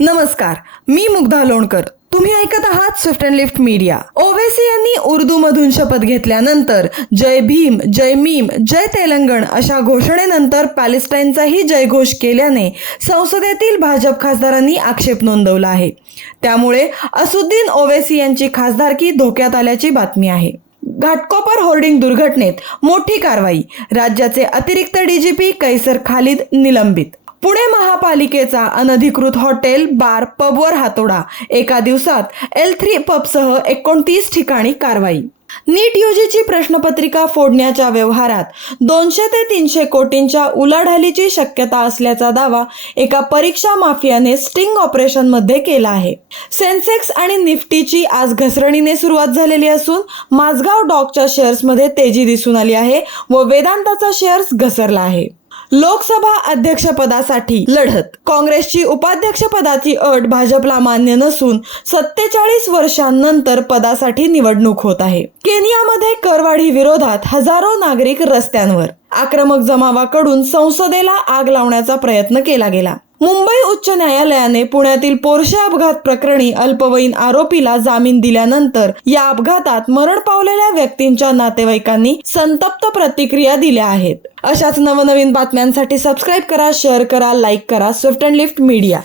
नमस्कार, मी मुग्धा लोणकर. तुम्ही ऐकत आहात Swift and lift media. Owaisi यांनी उर्दूमधून शपथ घेतल्यानंतर जय भीम, जय मीम, जय तेलंगण अशा घोषणेनंतर पॅलेस्टाईनचाही जयघोष केल्याने संसदेतील भाजप खासदारांनी आक्षेप नोंदवला आहे. त्यामुळे असुद्दीन ओवैसी यांची खासदारकी धोक्यात आल्याची बातमी आहे. घाटकोपर होर्डिंग दुर्घटनेत मोठी कारवाई. राज्याचे अतिरिक्त डीजीपी कैसर खालिद निलंबित. पुणे महापालिकेचा अनधिकृत हॉटेल, बार, पबवर हातोडा. एका दिवसात L3 पबसह 29 ठिकाणी कारवाई. नीट यूजीची प्रश्नपत्रिका फोडण्याच्या व्यवहारात 200 ते 300 कोटींच्या उलाढालीची शक्यता असल्याचा दावा एका परीक्षा माफियाने स्टिंग ऑपरेशनमध्ये केला आहे. सेन्सेक्स आणि निफ्टीची आज घसरणीने सुरुवात झालेली असून माझगाव डॉकच्या शेअर्समध्ये तेजी दिसून आली आहे व वेदांताचा शेअर्स घसरला आहे. लोकसभा अध्यक्षपदासाठी लढत. काँग्रेसची उपाध्यक्षपदाची अट भाजपला मान्य नसून 47 वर्षांनंतर पदासाठी निवडणूक होत आहे. केनियामध्ये करवाढी विरोधात हजारो नागरिक रस्त्यांवर. आक्रमक जमावाकडून संसदेला आग लावण्याचा प्रयत्न केला गेला. मुंबई उच्च न्यायालयाने पुण्यातील पोर्शे अपघात प्रकरणी अल्पवयीन आरोपीला जामीन दिल्यानंतर या अपघातात मरण पावलेल्या व्यक्तींच्या नातेवाईकांनी संतप्त प्रतिक्रिया दिल्या आहेत. अशाच नवनवीन बातम्यांसाठी सबस्क्राईब करा, शेअर करा, लाईक करा स्विफ्ट अँड लिफ्ट मीडिया.